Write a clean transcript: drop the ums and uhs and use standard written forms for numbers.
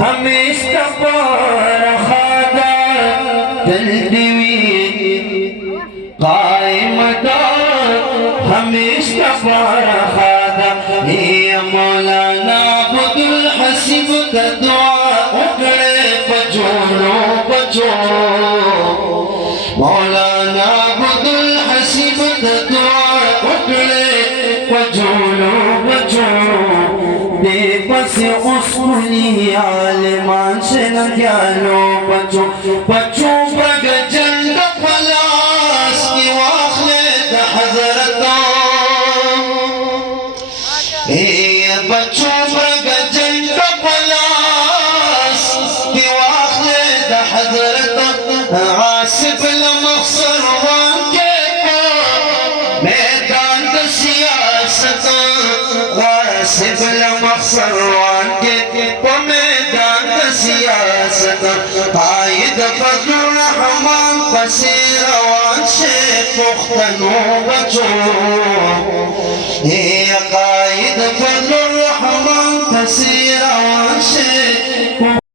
हमेशा पर खादा तलदवी कायमदा हमेशा पर खादा ये मौलाना अब्दुल हसीब का दुआ उकड़े बजोड़ो बजो मौलाना अब्दुल हसीब का दुआ उकड़े बजोड़ो बजो बेबस उसकुली आलमान से न जानो बचो बचो बग जंद फलास की वाखले द हजरता बचो बग जंद फलास की वाखले द हजरता आसिफ लमखसर वाके मैदान द सियासत आसिफ लमखसर वाके मैदान द सियासत कायद फजल रहमान बसीर वान से पुख्तनो बचो कायद फजल रहमान बसीर